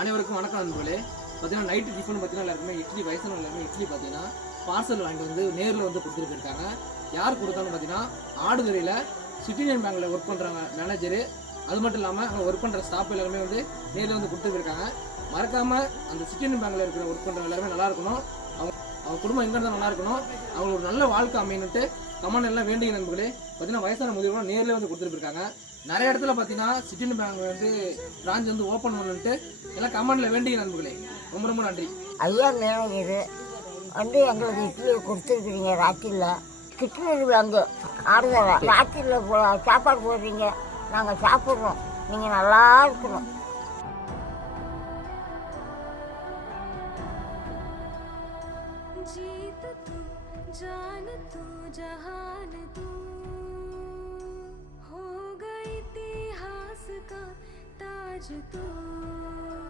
அனைவருக்கும் வணக்கம் நண்பர்களே. பார்த்தீங்கன்னா நைட்டு டிஃபன் பார்த்தீங்கன்னா எல்லாருக்குமே இட்லி வயசான எல்லாருமே இட்லி பார்த்தீங்கன்னா பார்சல் வாங்கிட்டு வந்து நேரில் வந்து கொடுத்துட்டு போயிருக்காங்க யார் கொடுத்தான்னு பார்த்தீங்கன்னா ஆடுதுறையில் சிட்டி பேங்கில் பேங்க்கில் ஒர்க் பண்ணுறாங்க மேனேஜரு அது மட்டும் இல்லாமல் அங்கே ஒர்க் பண்ணுற ஸ்டாஃப் எல்லாருமே வந்து நேரில் வந்து கொடுத்துட்டு மறக்காமல் அந்த சிட்டி பேங்கில் பேங்க்கில் இருக்கிற ஒர்க் பண்ணுற எல்லாருமே நல்லா இருக்கணும். அவங்க அவங்க குடும்பம் எங்கே இருந்தால் நல்லா இருக்கணும். அவங்களுக்கு ஒரு நல்ல வாழ்க்கை அமையணுட்டு கமெண்ட் எல்லாம் வேண்டிய நண்பர்களே. பார்த்தீங்கன்னா வயசான முதியவர்களும் நேரில் வந்து கொடுத்துருக்காங்க. நிறைய இடத்துல பார்த்தீங்கன்னா சிட்டி யூனியன் பேங்க் வந்து பிரான்ச் வந்து ஓப்பன் பண்ணணுன்ட்டு எல்லாம் கமெண்ட்ல வேண்டிய நண்பர்களே ரொம்ப ரொம்ப நன்றி ஐயா மேனேஜர் வந்து எங்களுக்கு இட்லி கொடுத்துருக்குறீங்க ராத்திரியில் கிருஷ்ணகிரி அங்கே ஆடுதரா ராத்திரியில் போ சாப்பாடு போடுறீங்க நாங்கள் சாப்பிட்றோம் நீங்கள் நல்லா இருக்கணும் जीत तू जान तू जहान तू что